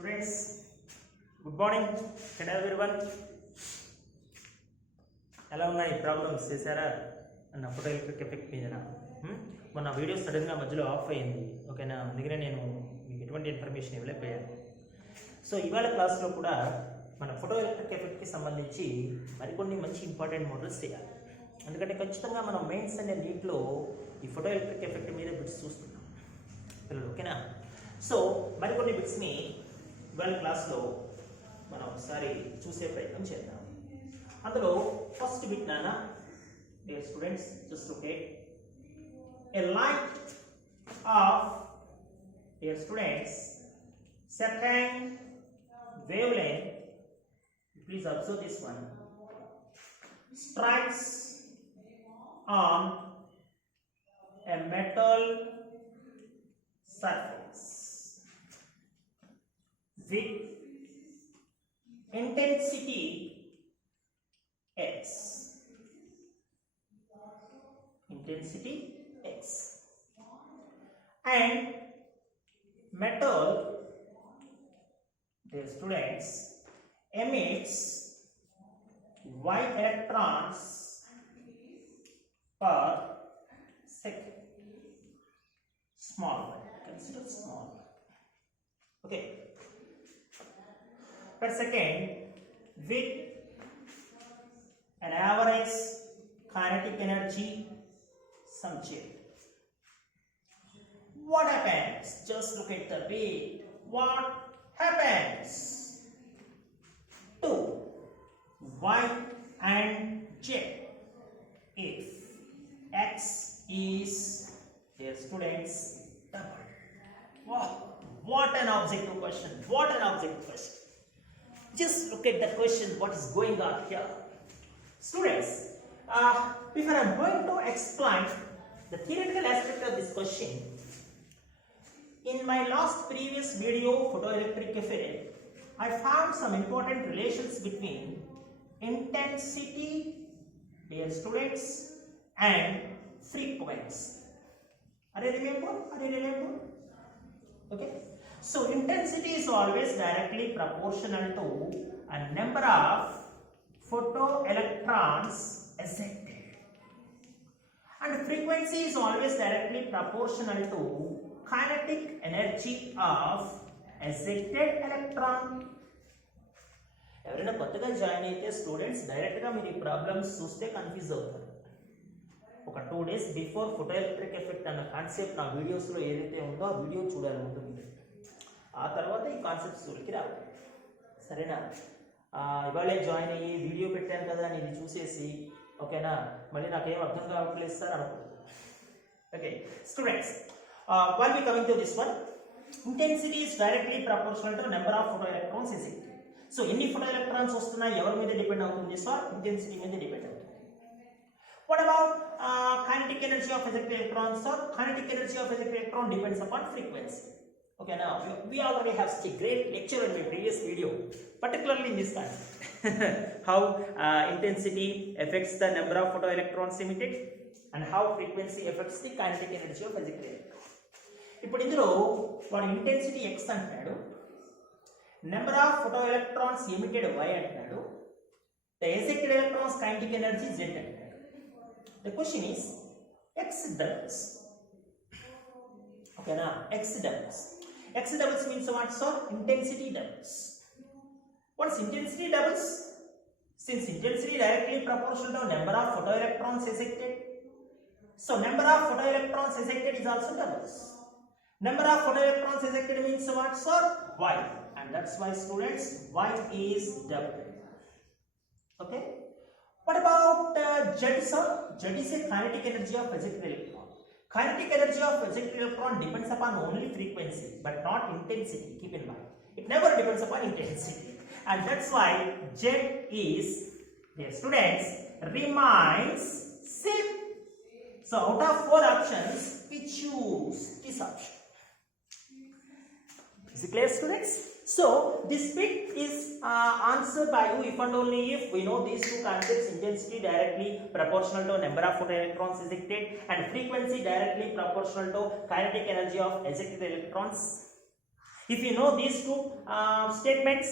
Students, good morning. Hello everyone. ఎలా ఉన్నాయి ప్రాబ్లమ్స్ చేశారా అన్న ఫోటోఎలక్ట్రిక్ ఎఫెక్ట్ మీద మొన్న వీడియో సడన్గా మధ్యలో ఆఫ్ అయింది. ఓకేనా, అందుకనే నేను మీకు ఎటువంటి ఇన్ఫర్మేషన్ ఇవ్వలేకపోయాను. సో ఇవాళ క్లాస్లో కూడా మన ఫోటోఎలక్ట్రిక్ ఎఫెక్ట్కి సంబంధించి మరికొన్ని మంచి ఇంపార్టెంట్ మోడల్స్ చేయాలి. ఎందుకంటే ఖచ్చితంగా మనం మెయిన్స్ అనే నీట్లో ఈ ఫోటోఎలక్ట్రిక్ ఎఫెక్ట్ మీద బిట్స్ చూస్తున్నాం పిల్లలు. ఓకేనా, సో మరికొన్ని బిట్స్ని ఇవాళ క్లాస్లో మనం ఒకసారి చూసే ప్రయత్నం చేద్దాం. అందులో ఫస్ట్ బిట్ నాన్న, dear students, just look at a light of, dear students, certain wavelength, please observe this one, strikes on a metal surface with intensity x, intensity x, and metal, dear students, emits y electrons per second. Small, consider small. Okay, per second with an average kinetic energy some J. What happens? Just look at the beat. What happens to y and j if x is, dear students, double? Wow, what an objective question! What an objective question! Just look at the question. What is going on here? Students, before I am going to explain the theoretical aspect of this question, in my last previous video, photoelectric effect, I found some important relations between intensity, dear students, and frequency. Are you remember? Are you remember? Okay. So intensity is always directly proportional to a number of photoelectrons ejected, and frequency is always directly proportional to kinetic energy of ejected electron. ఎవరైనా కొత్తగా జాయిన్ అయితే స్టూడెంట్స్ డైరెక్ట్గా మీరు ఈ ప్రాబ్లమ్స్ చూస్తే కన్ఫ్యూజ్ అవుతారు. ఒక 2 days before ఫోటోఎలక్ట్రిక్ ఎఫెక్ట్ అన్న కాన్సెప్ట్ నా వీడియోస్లో ఏదైతే ఉందో ఆ వీడియో చూడాలి ముందు మీరు, ఆ తర్వాత ఈ కాన్సెప్ట్స్ ఉరికి రావాలి. సరేనా? ఇవాళే జాయిన్ అయ్యి వీడియో పెట్టాను కదా అని ఇది చూసేసి ఓకేనా మళ్ళీ నాకేం అర్థం కావట్లేదు సార్ అనుకోండి. Okay students, while we coming to this one, intensity is directly proportional to number of photoelectrons ejected. So ఎన్ని photoelectrons వస్తున్నాయి ఎవరి మీద డిపెండ్ అవుతుంది సార్? ఇంటెన్సిటీ మీద డిపెండ్ అవుతుంది. What about kinetic energy of ejected electrons? Sir, kinetic energy of ejected electron depends upon frequency. Okay, now we already have such a great lecture in my previous video, particularly in this concept, how intensity affects the number of photoelectrons emitted and how frequency affects the kinetic energy of ejected electron. ఇప్పుడు ఇందులో వాడు intensity x అంటాడు, number of ఫోటోఎలక్ట్రాన్స్ emitted y అంటాడు, the ejected electrons kinetic energy z అంటాడు. The question is x doubles. ఓకేనా, x doubles. X doubles means what, sir? Intensity doubles. What is intensity doubles? Since intensity directly proportional to number of photoelectrons ejected, so number of photoelectrons ejected is also doubles. Number of photoelectrons ejected means what, sir? Y, and that's why students Y is double. Okay. What about Z, sir? Z is a kinetic energy of ejected electron. Kinetic energy of ejected electron depends upon only frequency but not intensity. Keep in mind, it never depends upon intensity, and that's why Z is, dear students, remains same. So out of 4 options we choose this option. Is it clear, students? So this bit is answered by you if and only if we know these two concepts: intensity directly proportional to number of photoelectrons ejected and frequency directly proportional to kinetic energy of ejected electrons. If you know these two statements,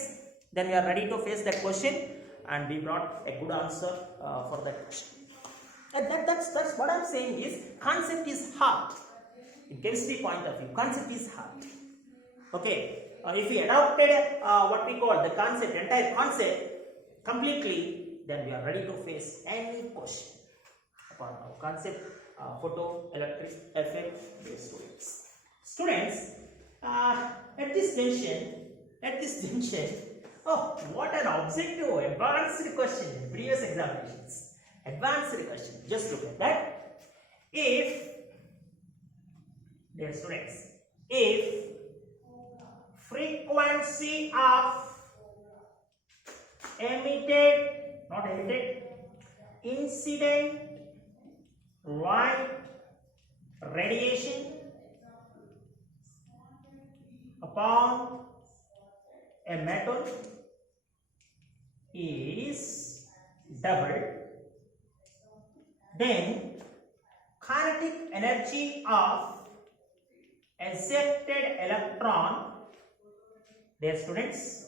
then we are ready to face that question, and we brought a good answer for that question. And that's what I'm saying is concept is hard. In chemistry point of view, concept is hard. Okay, if we adopted what we call the concept, entire concept completely, then we are ready to face any question upon our concept, photoelectric effect based students. Students, at this junction, oh, what an objective, advanced question in previous examinations. Advanced question. Just look at that. If, dear students, if frequency of incident light radiation upon a metal is doubled, then kinetic energy of ejected electron, dear students,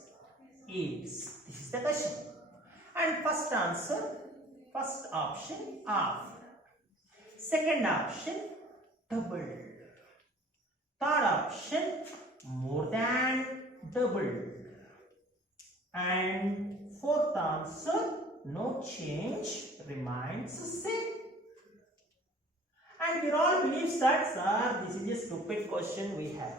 is, this is the question. And first answer, first option half, second option double, third option more than double, and fourth answer no change, remains the same. And we all believe that, sir, this is a stupid question we have.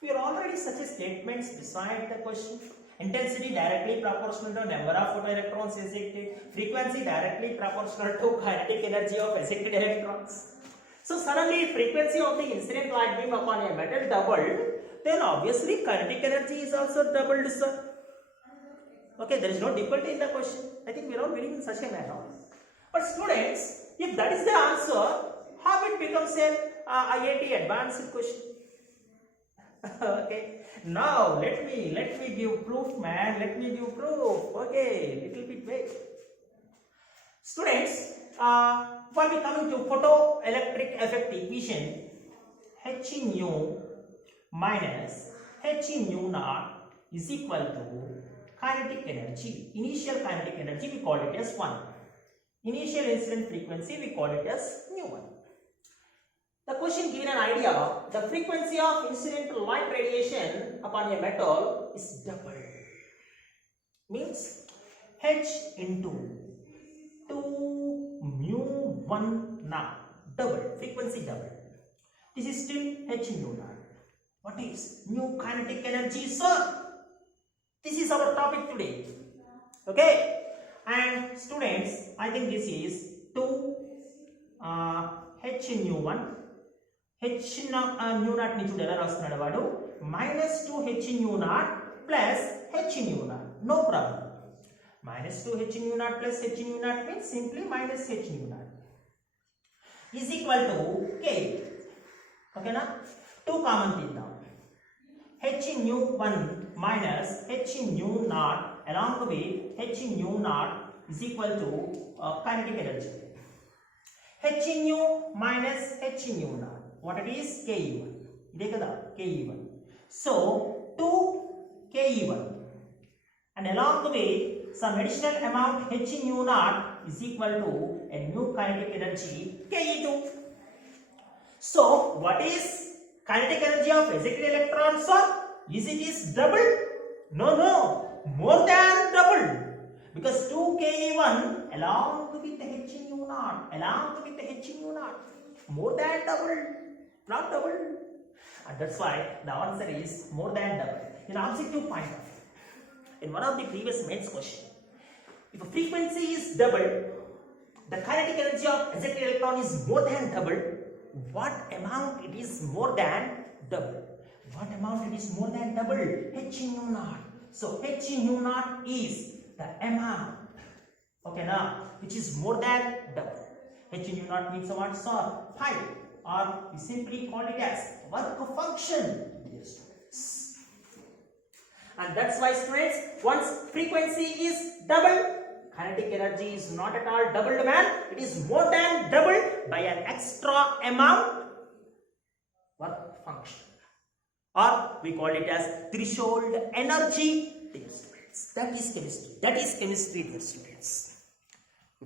We are already such a statements beside the question. Intensity directly proportional to number of photoelectrons ejected. Frequency directly proportional to kinetic energy of ejected electrons. So suddenly frequency of the incident light beam upon a metal doubled, then obviously kinetic energy is also doubled, sir. Okay, there is no difficulty in the question. I think we are all reading in such a manner. But students, if that is the answer, how it becomes a IIT advanced question? Okay, now let me give proof, man. Let me give proof. Okay, little bit wait. Students, while we coming to photoelectric effect equation, H nu minus H nu naught is equal to kinetic energy. Initial kinetic energy we call it as 1. Initial incident frequency we call it as nu1. The question given an idea, the frequency of incident light radiation upon a metal is double. Means H into 2 mu 1 naught, double, frequency double. This is still H nu naught. What is new kinetic energy, sir? This is our topic today. Okay, and students, I think this is 2 H nu 1. H nu naught ni chudela rastunnadu vaadu minus 2 H nu naught plus H nu naught. No problem. Minus 2 H nu naught plus H nu naught means simply minus H nu naught is equal to K. Okay na? 2 common tidam. H nu 1 minus H nu naught along with H nu naught is equal to kinetic energy. H nu minus H nu naught. What it is? Ke1. Ide kada Ke1. So 2 Ke1 and along the way some additional amount H nu naught is equal to a new kinetic energy Ke2. So what is kinetic energy of ejected electrons, sir? Is it is double? No, more than double, because 2 Ke1 along with the H nu naught, more than double, not double, and that's why the answer is more than double. In objective point of view, in one of the previous mains question, if a frequency is double, the kinetic energy of ejected electron is more than double. What amount it is more than double? What amount it is more than double? H nu naught. So H nu naught is the amount, okay now, which is more than double. H nu naught means what, sir? Pi, or we simply call it as work function, dear students. And that's why, students, once frequency is double, kinetic energy is not at all doubled, man. It is more than doubled by an extra amount work function. or we call it as threshold energy, dear students. That is chemistry. That is chemistry, dear students.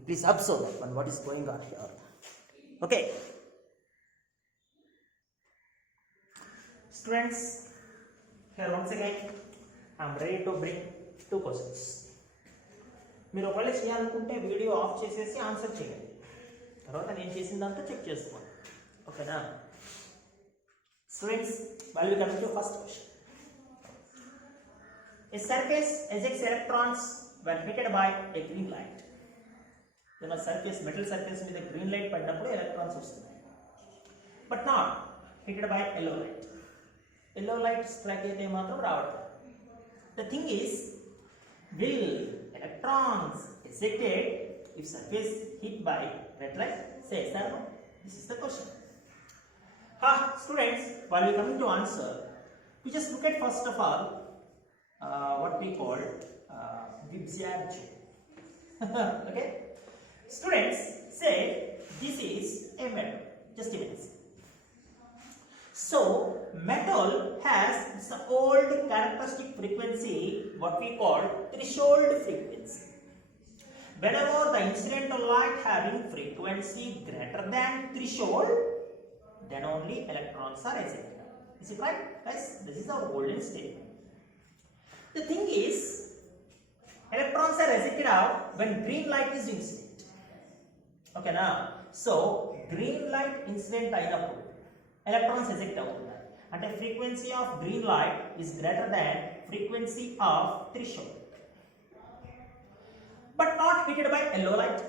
Please observe that one, what is going on here. Okay. Students, here once again I am ready to bring two questions. మీరు ఒకవేళ చేయాలనుకుంటే video of చేసేసి ఆన్సర్ చేయండి, తర్వాత నేను చేసిందంతా చెక్ చేసుకోండి. ఓకేనా students? While we come to first question. A surface ejects electrons when heated by a green light. ఏదైనా సర్ఫేస్, మెటల్ సర్ఫేస్ మీద గ్రీన్ లైట్ పడినప్పుడు ఎలక్ట్రాన్స్ వస్తున్నాయి. But not hitted by yellow light. Yellow light strike అయితే మాత్రం రావట్లేదు. The thing is, will electrons ejected if surface hit by red light? Say yes or no? This is the question. Students, while we coming to answer, we just look at first of all what we call absorption. Okay, students, say this is a metal. Just a minute. So metal has the old characteristic frequency, what we call threshold frequency. Whenever the incidental light having frequency greater than threshold, then only electrons are ejected. Is it right? Yes, this is our golden statement. The thing is, electrons are ejected out when green light is incident. Okay, now, so green light incident అయినప్పుడు electrons eject అవుతున్నాయి. అంటే frequency of green light is greater than frequency of threshold. But not heated by yellow light.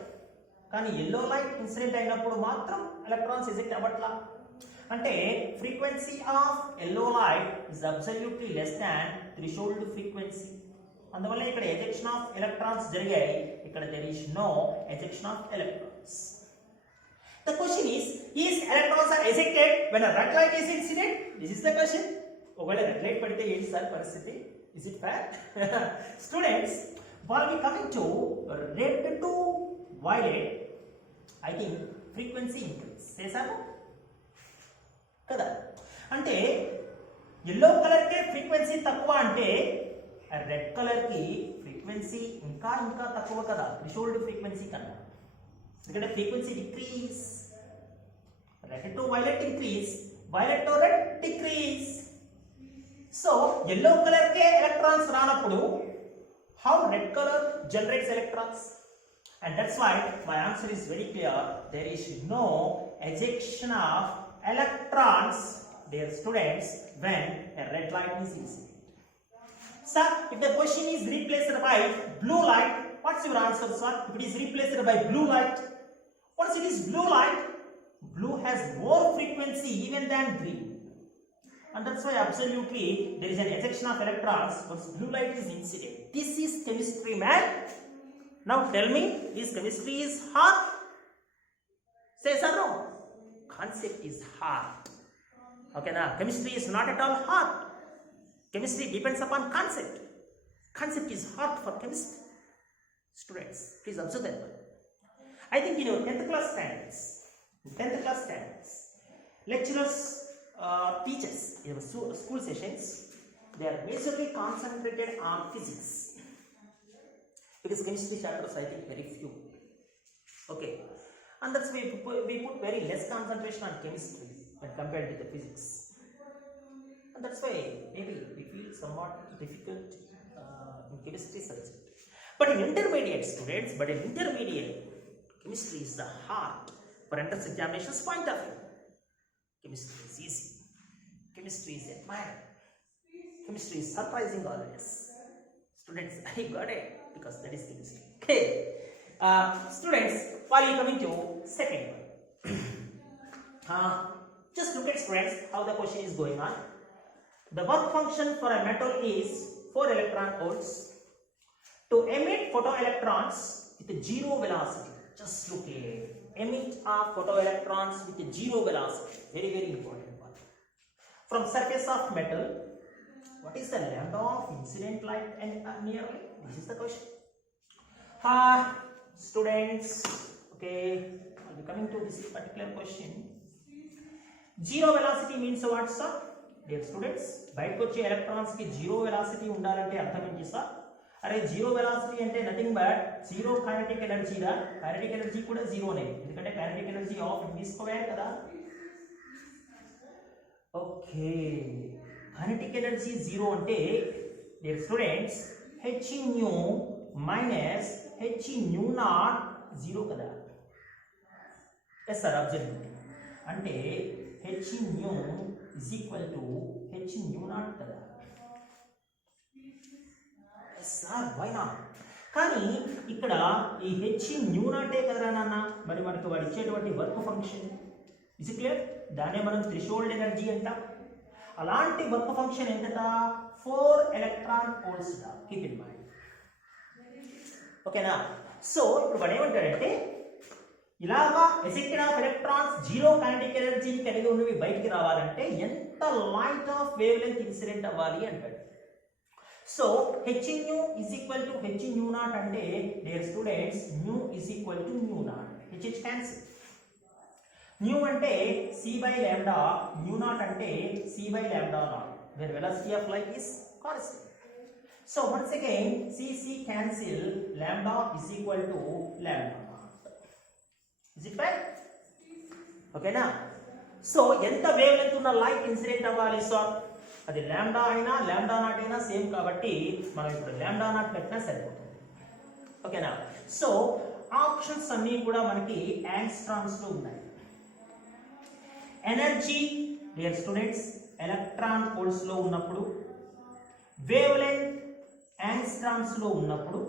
కానీ yellow light incident అయినప్పుడు మాత్రం electrons eject అవ్వట్లా. అంటే frequency of yellow light is absolutely less than threshold frequency. అందువల్ల ఇక్కడ ejection of electrons జరిగాయి, ఇక్కడ there is no ejection of electrons. The question is electrons are ejected when a red light is incident? This is the question. ఒకవేళ red light పడితే ఏంటి సార్ పరిస్థితి? Is it fair? Students, while we coming to red to violet, I think frequency increase. చేసాము కదా? అంటే yellow colour కే ఫ్రీక్వెన్సీ తక్కువ అంటే red colour కి ఫ్రీక్వెన్సీ ఇంకా ఇంకా తక్కువ కదా, థ్రెషోల్డ్ ఫ్రీక్వెన్సీ కన్నా. ఎందుకంటే frequency decrease, red to violet increase, violet to red decrease. So yellow colour కే ఎలక్ట్రాన్స్ రానప్పుడు how red color generates electrons? And that's why my answer is very clear. There is no ejection of electrons, dear students, when a red light is incident. Sir, if the question is replaced by blue light, what's your answer, sir? If it is replaced by blue light, once it is blue light, blue has more frequency even than green, and that's why absolutely there is an ejection of electrons once blue light is incident. This is chemistry, man. Now tell me, this chemistry is hard? Say yes or no? Concept is hard. Okay, now chemistry is not at all hard. Chemistry depends upon concept. Concept is hard for chemistry. Students, please observe that one. I think in your 10th class standards, lecturers, teachers in school sessions, they are majorly concentrated on physics, because chemistry chapters I think very few. Okay, and that's why we put very less concentration on chemistry when compared with the physics, and that's why maybe we feel somewhat difficult in chemistry subject. But in intermediate students, chemistry is the heart for entrance examinations point of view. Chemistry is easy. Chemistry is admired. Chemistry is surprising always. Students, I got it, because that is chemistry. Okay. Students, while you coming to second one, just look at students how the question is going on. The work function for a metal is 4 electron volts to emit photoelectrons with a zero velocity. Just look at emit of photoelectrons with a zero velocity. Very, very important one. From surface of metal, what is the lambda of incident light and nearly? This is the question. Students, okay, I'll be coming to this particular question. Zero velocity means what, sir? Dear students, బయటకు వచ్చే ఎలక్ట్రాన్స్ కి zero velocity ఉండాలంటే అర్థం ఏంటి sir? అరే zero velocity అంటే nothing but zero kinetic energy రా. Kinetic energy కూడా జీరోనే, ఎందుకంటే kinetic energy half v square కదా. ఓకే, కైనెటిక్ ఎనర్జీ జీరో అంటే dear students h nu minus h nu naught zero కదా. Yes sir, observe. అంటే h nu is equal to h nu naught కదా. Yes sir, why not? కానీ ఇక్కడ ఈ h nu నాటే కదరా నాన్న, మరి మనకు వాడు ఇచ్చేటువంటి వర్క్ ఫంక్షన్ ఇస్ క్లియర్, దాన్నే మనం థ్రెషోల్డ్ ఎనర్జీ అంటాం. అలాంటి వర్క్ ఫంక్షన్ ఎంత? 4 electron volts. Keep in mind. ఓకేనా? సో ఇప్పుడు వాడు ఏమంటాడంటే ఇలాగా ejected of electrons zero kinetic ఎనర్జీని కలిగి ఉన్నవి బయటికి రావాలంటే ఎంత light of wavelength incident అవ్వాలి అంటాడు. So h nu is equal to h nu naught అంటే dear students nu is equal to nu naught. h cancel. nu అంటే c by lambda, nu naught అంటే c by lambda naught, where velocity of light is constant. So once again c cancel, lambda is equal to lambda naught. Is it right? Okay na? So ఎంత wave length ఉన్న light incident అవ్వాలి సార్? అది లాంబ్డా అయినా lambda naught అయినా సేమ్ కాబట్టి మనం ఇప్పుడు lambda naught పెట్టినా సరిపోతుంది. ఓకేనా? సో ఆప్షన్స్ అన్నీ కూడా మనకి యాంగ్స్ట్రామ్స్ లో ఉన్నాయి. Energy dear students electron volts లో ఉన్నప్పుడు, వేవ్ లెంత్ యాంగ్స్ట్రామ్స్ లో ఉన్నప్పుడు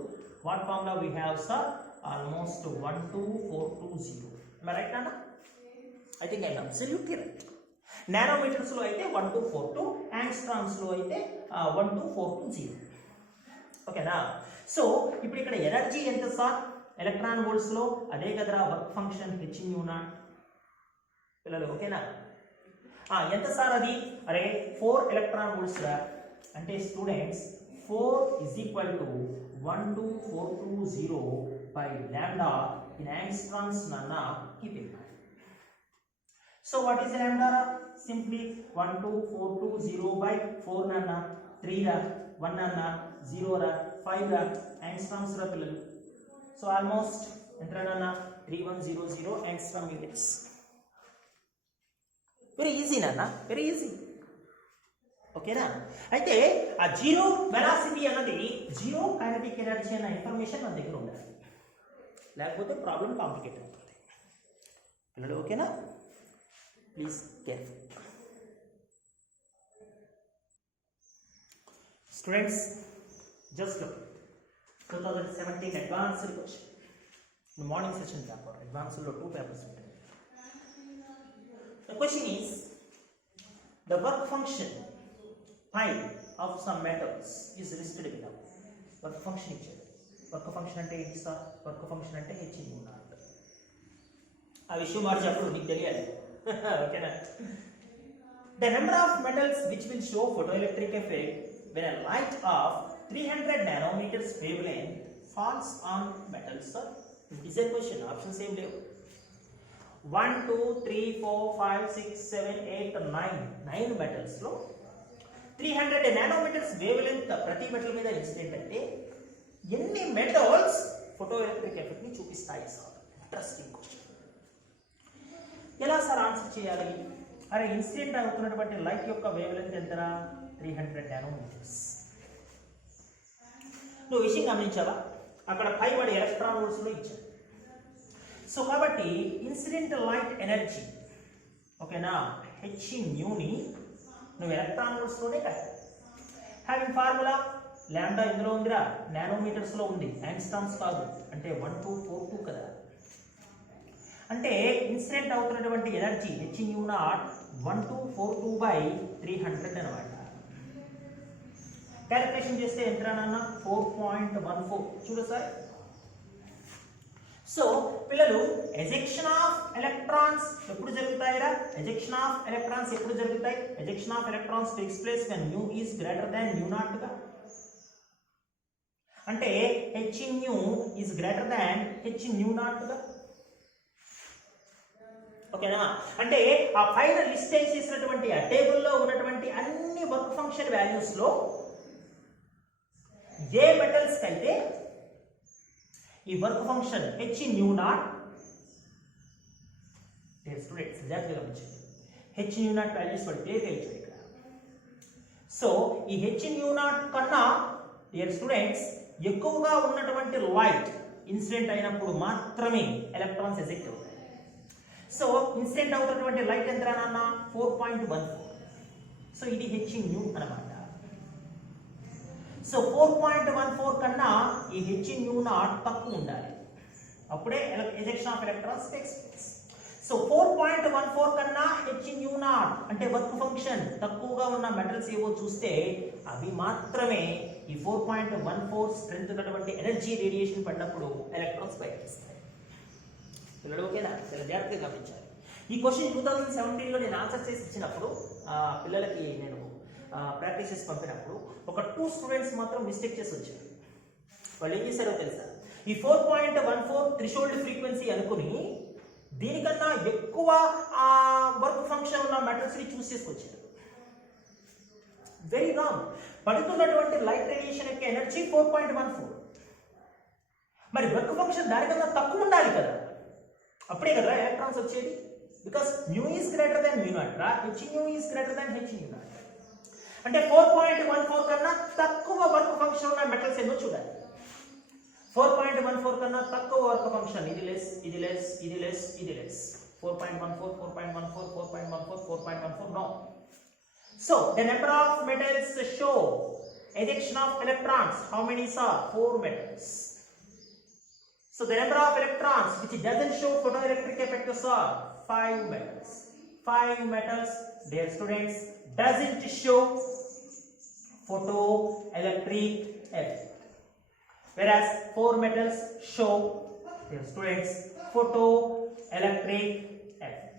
what formula we have sir? Almost 12420. am I right నాన్న? I think I am absolutely right. Nanometres లో అయితే 1242, యాంగ్స్ట్రామ్స్ లో అయితే 12420. ఓకేనా? సో ఇప్పుడు ఇక్కడ ఎనర్జీ ఎంత సార్ ఎలక్ట్రాన్ వోల్ట్స్ లో? అదే కదరా work function h nu not. పిల్లలు ఓకేనా? ఎంత సార్ అది? అరే 4 ఎలక్ట్రాన్ వోల్ట్స్ రా. అంటే స్టూడెంట్స్ 4 is equal to 12420 by lambda in angstroms nana. Keep in mind. So what is lambda? Simply 12420 by 4 nana, 3 ra, 1 nana, 0 ra, 5 ra, angstroms ra pillalu. So almost entra nana 3100 angstrom units. Very easy nana, very easy. ఓకేనా? అయితే ఆ zero velocity అన్నది zero kinetic energy అన్న information మన దగ్గర ఉండాలి, లేకపోతే problem complicate అవుతుంది. పిల్లలు ఓకేనా? Please careful. Students just 2017 advanced question, morning session paper అడ్వాన్స్లో 2 పేపర్స్ ఉంటాయి. The question is the work function pi of some metals is listed below. Work function ఇచ్చాడు. వర్క్ ఫంక్షన్ అంటే ఏంటి సార్? వర్క్ ఫంక్షన్ అంటే h nu naught. ఆ విషయం మార్చి అప్పుడు నీకు తెలియాలి. ఓకేనా? The number of metals which will show photoelectric effect when a light of 300 nanometers wavelength falls on metals, sir. It is a question. Options same level. 1 2 3 4 5 6 7 8 9 metals లో 300 nanometres wave length ప్రతి మెటల్ మీద ఇన్సిడెంట్ అంటే ఎన్ని మెటల్స్ ఫోటో ఎలక్ట్రిక్ ఎఫెక్ట్ ని చూపిస్తాయి sir? Interesting question. ఎలా sir answer చేయాలి? అరే ఇన్సిడెంట్ అవుతున్నటువంటి లైట్ యొక్క వేవ్ లెంత్ ఎంతరా? 300 నానోమీటర్స్. నువ్వు విషయం గమనించావా? అక్కడ 5 వాడి ఎలక్ట్రాన్ వోల్ట్స్ లో ఇచ్చాడు. సో కాబట్టి ఇన్సిడెంట్ లైట్ ఎనర్జీ ఓకేనా h nu ని నువ్వు ఎలక్ట్రాన్ వోల్ట్స్ లోనే కరెక్ట్. హ్యావింగ్ ఫార్ములా లాంబ్డా ఎందులో ఉందిరా? నానోమీటర్స్ లో ఉంది, యాంగ్స్ట్రామ్స్ కాదు. అంటే 1242 కదా. అంటే ఇన్సిడెంట్ అవుతున్నటువంటి ఎనర్జీ h nu నాట్ 1242 by 300 అన్నమాట. క్యాలిక్యులేషన్ చేస్తే ఎంత నాన్న? 4.14. చూడు సార్. సో పిల్లలు ఎజెక్షన్ ఆఫ్ ఎలక్ట్రాన్స్ ఎప్పుడు జరుగుతాయిరా? ఎజెక్షన్ ఆఫ్ ఎలక్ట్రాన్స్ ఎప్పుడు జరుగుతాయి? Ejection of electrons takes place when nu is greater than nu naught గా. అంటే h nu is greater than h nu naught గా. ఓకేనా? అంటే ఆ పైన లిస్ట్ చేసినటువంటి ఆ టేబుల్లో ఉన్నటువంటి అన్ని వర్క్ ఫంక్షన్ వాల్యూస్ లో ఏ మెటల్స్ అయితే ఈ work function H nu not students జాగ్రత్తగా గమనించండి. హెచ్ న్యూ నాట్ వాల్యూస్ వాళ్ళు క్లియర్గా ఇచ్చారు ఇక్కడ. సో ఈ హెచ్ న్యూ నాట్ కన్నా డియర్ స్టూడెంట్స్ ఎక్కువగా ఉన్నటువంటి లైట్ ఇన్సిడెంట్ అయినప్పుడు మాత్రమే ఎలక్ట్రాన్స్ ఎజెక్ట్ అవుతాయి. సో ఇన్సిడెంట్ అవుతున్నటువంటి లైట్ ఎంత నాన్న 4.14. సో ఇది హెచ్ న్యూ అన్నమాట. సో 4.14 కన్నా ఈ హెచ్ న్యూ నాట్ తక్కువ ఉండాలి, అప్పుడే ejection of electrons takes place. So 4.14 కన్నా హెచ్ న్యూ నాట్ అంటే వర్క్ ఫంక్షన్ తక్కువగా ఉన్న మెటల్స్ ఏవో చూస్తే అవి మాత్రమే ఈ 4.14 స్ట్రెంత్ ఉన్నటువంటి ఎనర్జీ రేడియేషన్ పడినప్పుడు ఎలక్ట్రాన్స్ బయటకు వస్తాయి. పిల్లలు ఓకేనా? చాలా జాగ్రత్తగా గమనించాలి. ఈ క్వశ్చన్ 2017లో నేను ఆన్సర్ చేసి ఇచ్చినప్పుడు పిల్లలకి నేను ప్రాక్టీస్ చేసి పంపినప్పుడు ఒక 2 స్టూడెంట్స్ మాత్రం మిస్టేక్ చేసి వచ్చారు. వాళ్ళు ఏం చేశారో తెలుసా? ఈ 4.14 థ్రెషోల్డ్ ఫ్రీక్వెన్సీ అనుకుని దీనికన్నా ఎక్కువ వర్క్ ఫంక్షన్ ఉన్న మెటల్స్ ని చూస్ చేసుకొచ్చారు. Very wrong. పడుతున్నటువంటి లైట్ రేడియేషన్ యొక్క ఎనర్జీ 4.14. మరి వర్క్ ఫంక్షన్ దానికన్నా తక్కువ ఉండాలి కదా, అప్పుడే కదా ఎలక్ట్రాన్స్ వచ్చేది. Because nu is greater than nu naught రా, H nu is greater than H nu naught. అంటే 4.14 కన్నా తక్కువ వర్క్ ఫంక్షన్ ఉన్న మెటల్స్ ఎన్నో చూడాలి. 4.14 కన్నా తక్కువ వర్క్ ఫంక్షన్ ఇది లెస్, ఇది లెస్, ఇది లెస్, ఇది లెస్. 4.14, 4.14, 4.14, 4.14 no. So the number of metals show ejection of electrons. How many are? 4 metals. So the number of electrons which doesn't show photoelectric effects are 5 metals. 5 metals, dear students, doesn't show photoelectric effect, whereas 4 metals show, dear students, photoelectric effect.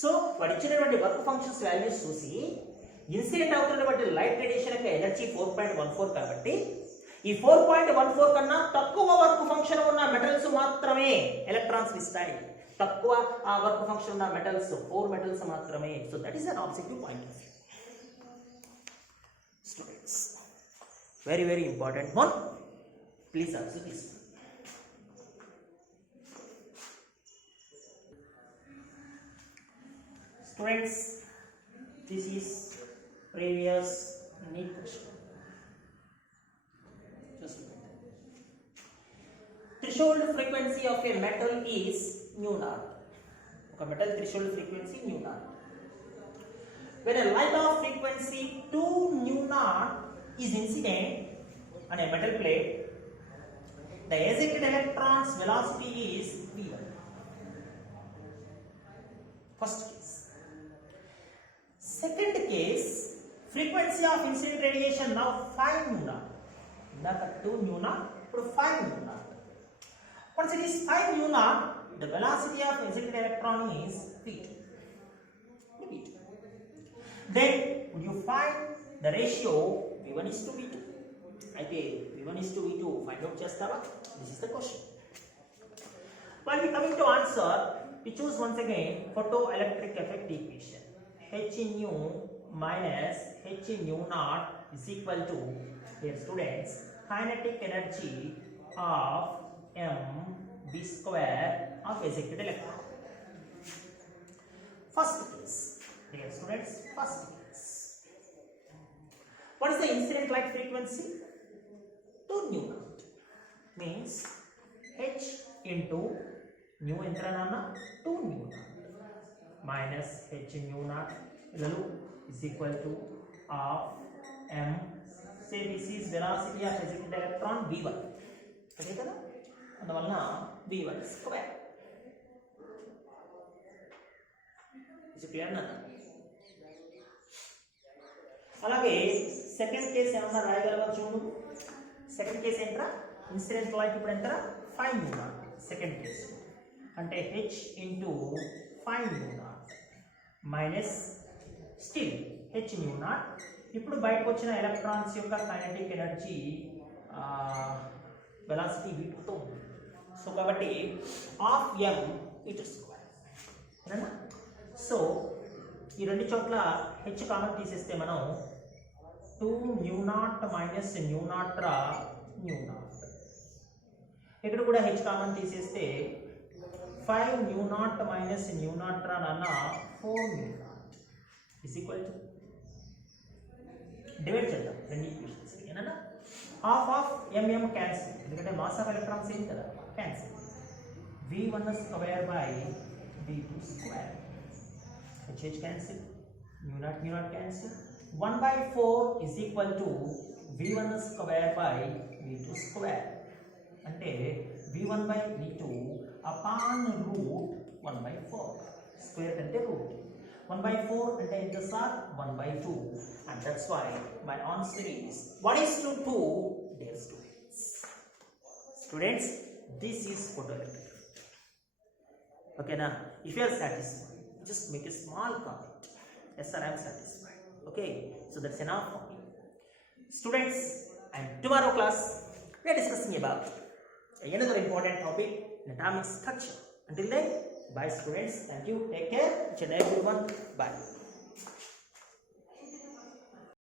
So వాడు ఇచ్చినటువంటి work functions values చూసి ఇన్సిడెంట్ అవుతున్నటువంటి light radiation యొక్క energy 4.14 కాబట్టి ఈ 4.14 కన్నా తక్కువ work function ఉన్న మెటల్స్ మాత్రమే ఎలక్ట్రాన్స్ ఇస్తాయి. తక్కువ ఆ వర్క్ ఫంక్షన్ ఉన్న మెటల్స్ 4 మెటల్స్ మాత్రమే. So that is an objective point of view students. Very very important one. Please answer this. Students, this is previous NEET question. Just look at that. Threshold frequency of a metal is nu naught. Okay, metal threshold frequency nu naught. When a light of frequency 2 nu naught is incident on a metal plate, the ejected electron's velocity is v1. First case. Second case, frequency of incident radiation now 5 nu naught. Indaka 2 nu naught, now 5 nu naught. Once it is 5 nu naught, the velocity of ejected electron is v2. Then would you find the ratio v1 is to v2? Aithe v1 is to v2 find out chestava. This is the question. While we coming to answer, we choose once again photoelectric effect equation. H nu minus H nu naught is equal to, dear students, kinetic energy of m v square of ejected electron. First case, dear students, first case. What is the incident light frequency? 2 nu naught means H into nu entrana 2 nu naught minus H nu naught is equal to half m. Say this is velocity of ejected electron v1. Okay kada? అందువలన v1 square. Is it clear na? అలాగే second case ఏమన్నా రాయగలవా చూడు. Second case ఏంట్రా? Incident light ఇప్పుడు ఎంతరా? 5 nu naught. Second case అంటే h into 5 nu naught minus still H nu not. ఇప్పుడు బయటకు వచ్చిన ఎలక్ట్రాన్స్ యొక్క కైనెటిక్ ఎనర్జీ వెలాసిటీ v2తో ఉంది. సో కాబట్టి half m v2 square. So ఈ రెండు చోట్ల h కామన్ తీసేస్తే మనం 2 new not minus new not రా న్యూ నాట్. ఇక్కడ కూడా h కామన్ తీసేస్తే 5 new not minus new not రా నాన్న 4 new not is equal to divide చేద్దాం రెండు ఈక్వేషన్స్ ఏనా. హాఫ్ ఆఫ్ mm క్యాన్సిల్, ఎందుకంటే మాస్ ఆఫ్ ఎలక్ట్రాన్స్ ఏం కదా cancel. v1 square by v2 square, h cancel, mu naught cancel. 1 by 4 is equal to v1 square by v2 square. అంటే v1 by v2 upon root 1 by 4. Square అంటే root. 1 by 4 అంటే ఎంత సార్ 1 by 2. And that's why my answer is what is to 2 dear students. Students, this is photoelectric. Okay na? If you are satisfied, just make a small comment. Yes sir, I am satisfied. Okay, so that's enough for me. Students, and tomorrow class we are discussing about another important topic in atomic structure. Until then, bye students. Thank you. Take care. Each and everyone. Bye.